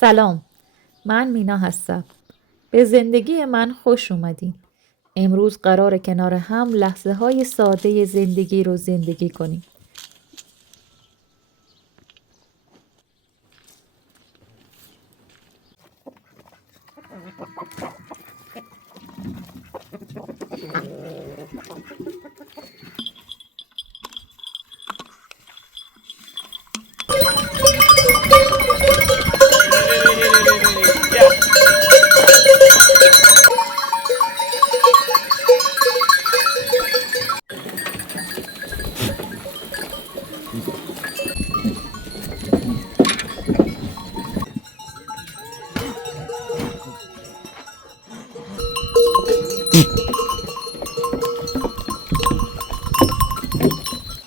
سلام، من مینا هستم. به زندگی من خوش اومدین. امروز قراره کنار هم لحظه های ساده زندگی رو زندگی کنیم.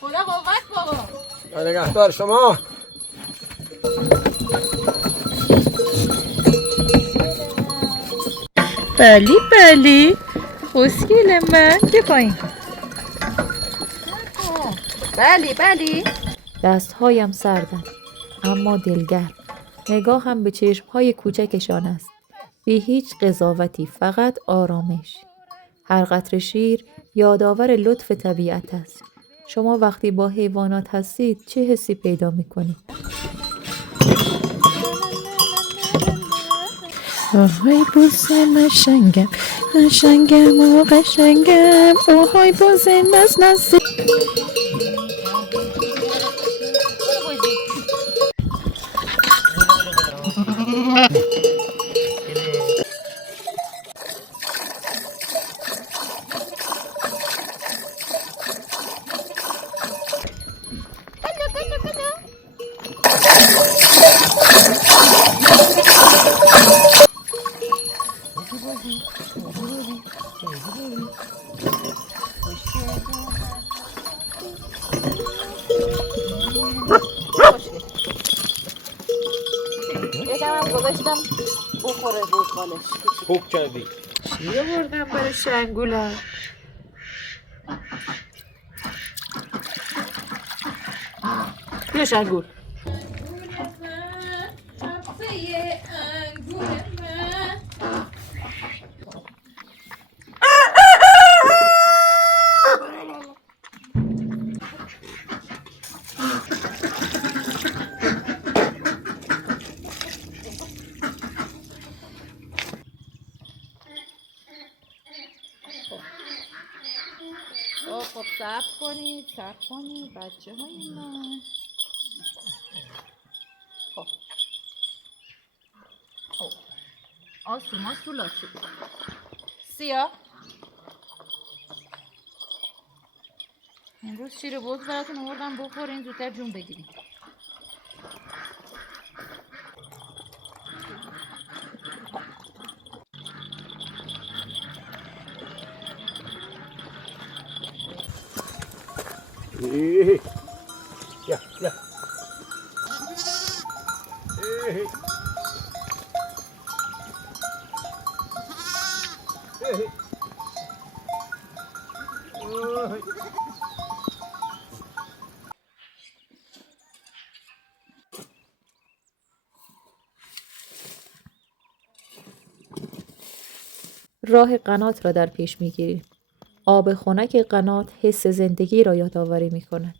خدا قوت بابا. نگهدار شما. بلی بلی، خوشگل من بیا پایین. بلی دستهایم سردن اما دلگرم. نگاه هم به چشمهای کوچکشان است. بی هیچ قضاوتی، فقط آرامش. هر قطره شیر یادآور لطف طبیعت است. شما وقتی با حیوانات هستید چه حسی پیدا میکنید؟ آهای بوز قشنگم، قشنگم و قشنگم، آهای بوز ناز. یکم هم گذاشتم بخوره بزغالش. خوب کردی. چی بردم برای شنگولم؟ بیا شنگول. خب صبر کنید بچه های من. خب آسو سیا امروز شیر بز براتون آوردم بخورین زودتر جون بگیرین. یا یا. راه قنات را در پیش میگیریم. آب خنک قنات حس زندگی را یادآوری می کند.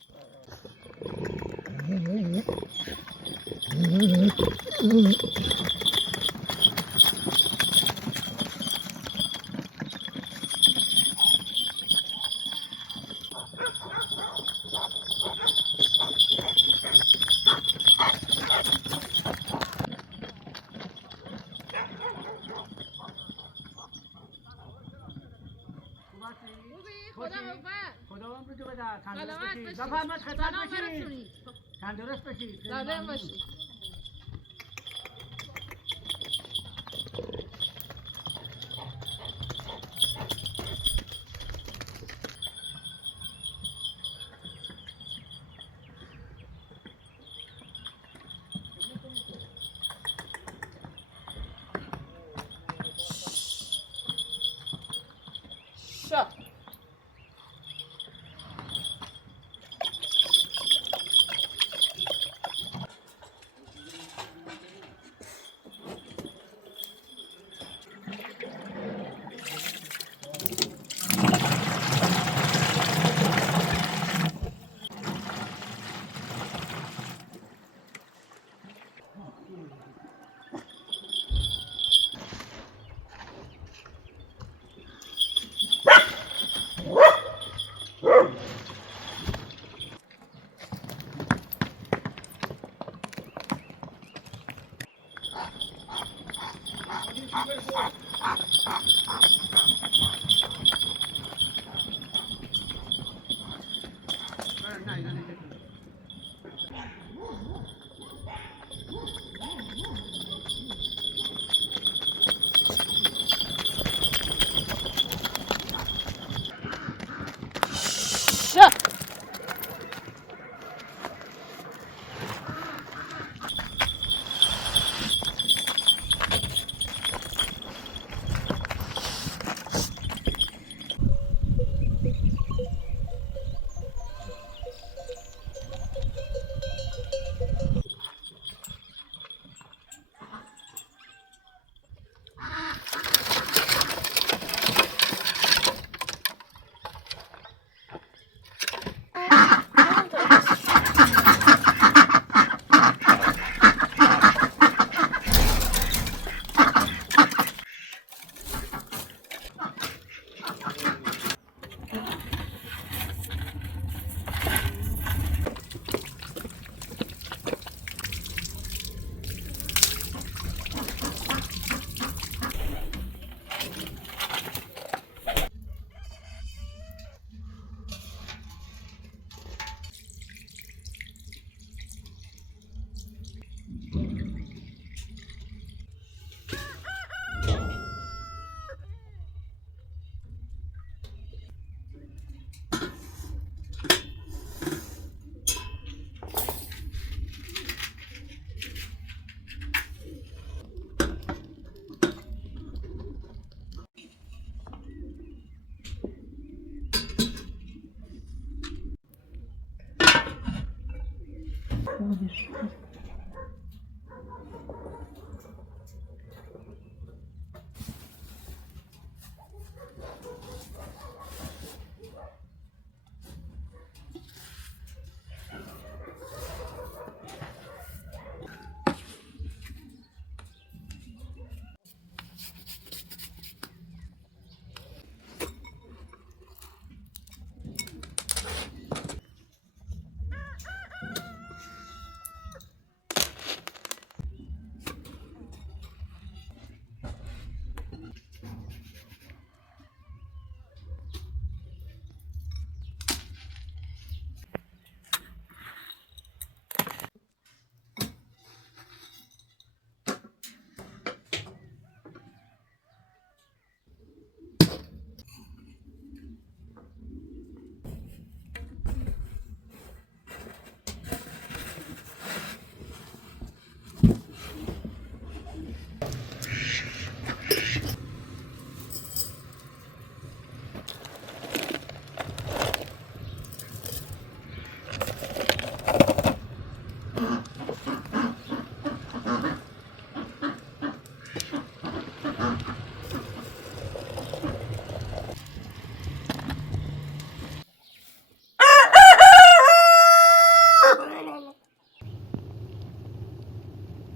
خداوند بده تندرست بشید. زحمت خدمت بشید. تندرست بشید. سلام باشید. شا خودش.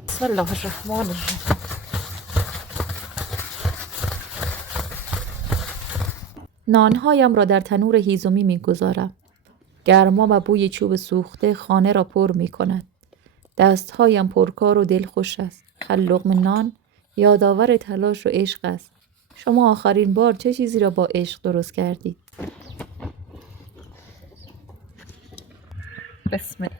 بسم الله الرحمن الرحیم. نانهایم را در تنور هیزومی می‌گذارم. گرما و بوی چوب سوخته خانه را پر می‌کند. دستهایم پرکار و دلخوش است. هر لقمه نان یادآور تلاش و عشق است. شما آخرین بار چه چیزی را با عشق درست کردید؟ بسم الله.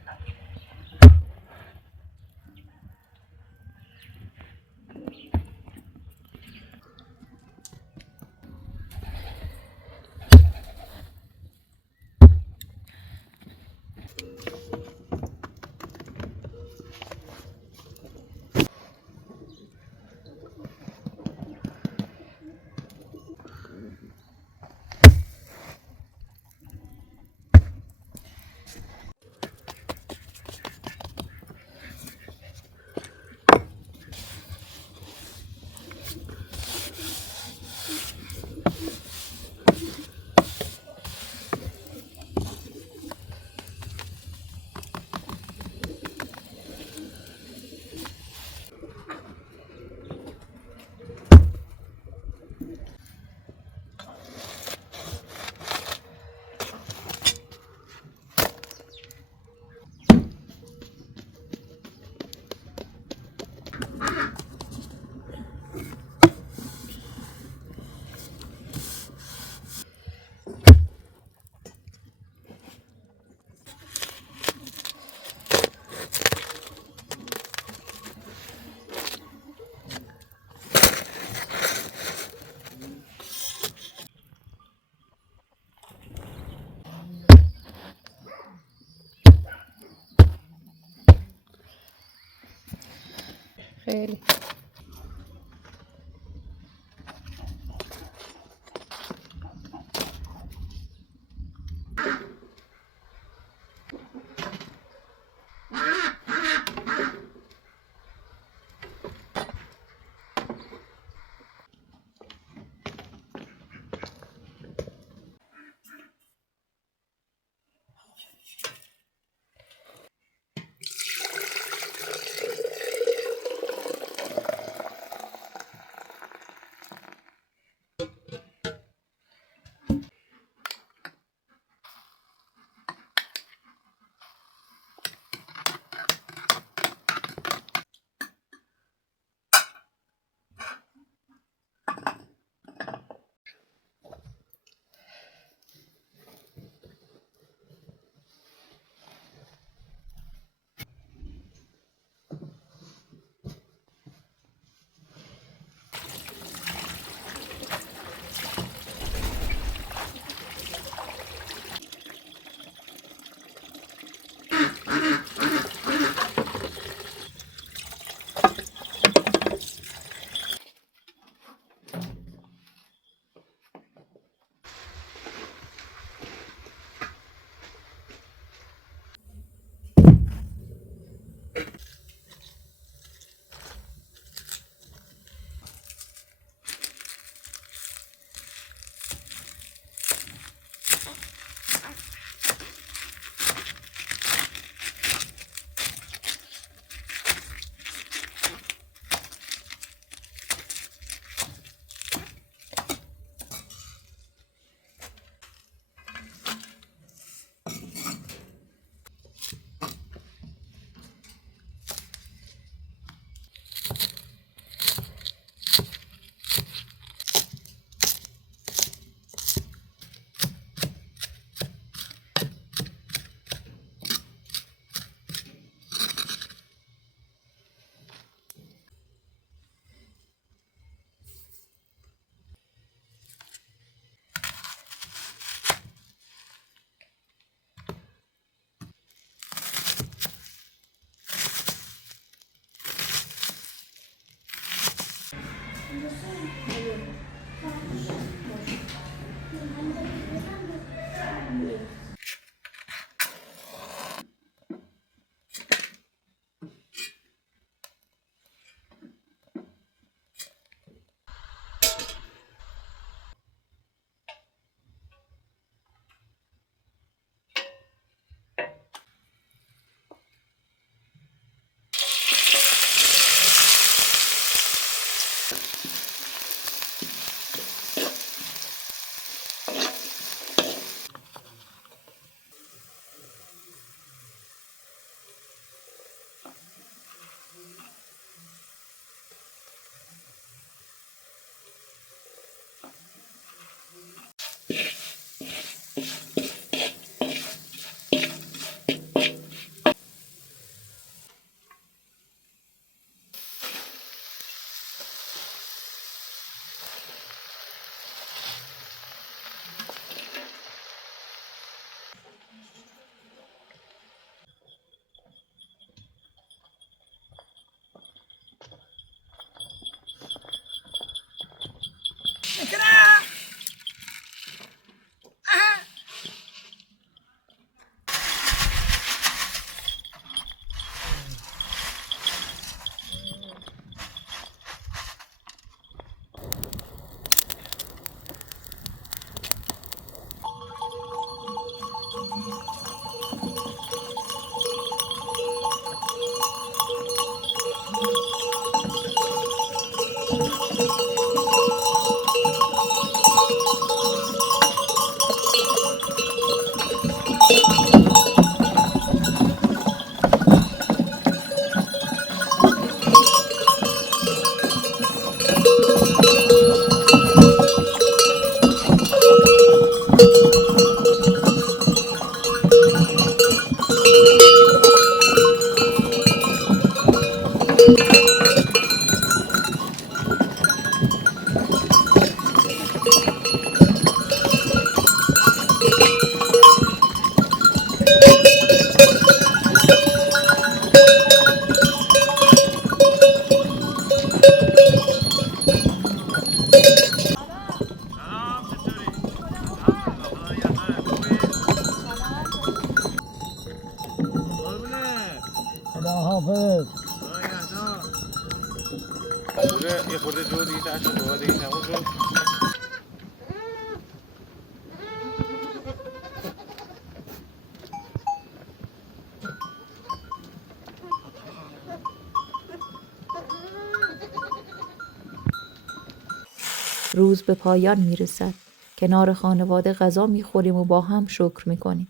خیلی خداحافظ. یه خورده جو دیگه ترش شد دیگه تموم شد. روز به پایان میرسد. کنار خانواده غذا میخوریم و با هم شکر میکنیم.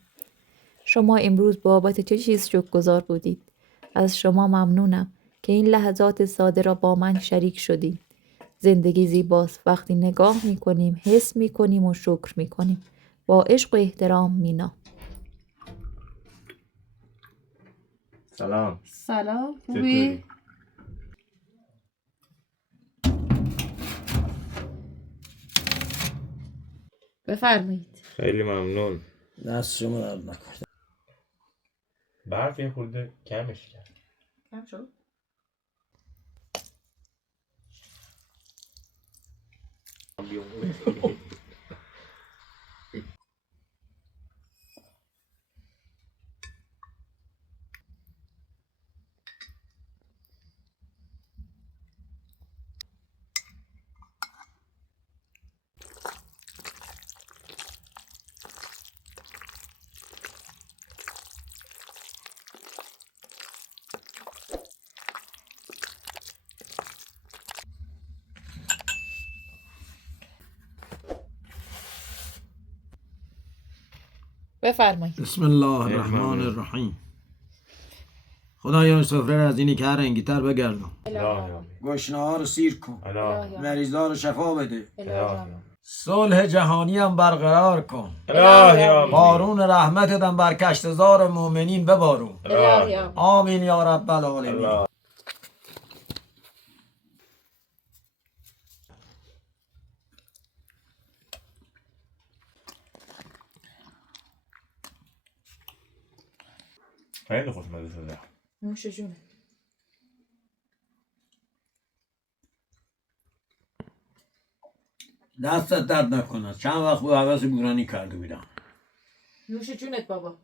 شما امروز بابت چه چیز شکرگزار بودید؟ از شما ممنونم که این لحظات ساده را با من شریک شدید. زندگی زیباست وقتی نگاه میکنیم، حس میکنیم و شکر میکنیم. با عشق و احترام، مینا. سلام. سلام، چطوری؟ خوبی؟ بفرمایید. خیلی ممنون. دست شما درد نکنه. برف یه خورده کمش کرد. کم شد؟ بفرمایید. بسم الله الرحمن الرحیم. خدایا سفره را از اینی که هر انگیتر بگردم. گشنه‌ها رو سیر کن. مریضا رو شفا بده. صلح جهانی هم برقرار کن. بارون رحمتت هم بر کشتزار مؤمنین ببارون. آمین یا رب العالمین. خیلی خوشمزه شده. نوش جونه. دستت درد نکنه. چند وقت بود حوض گورانی کرده بودم. نوش جونت بابا.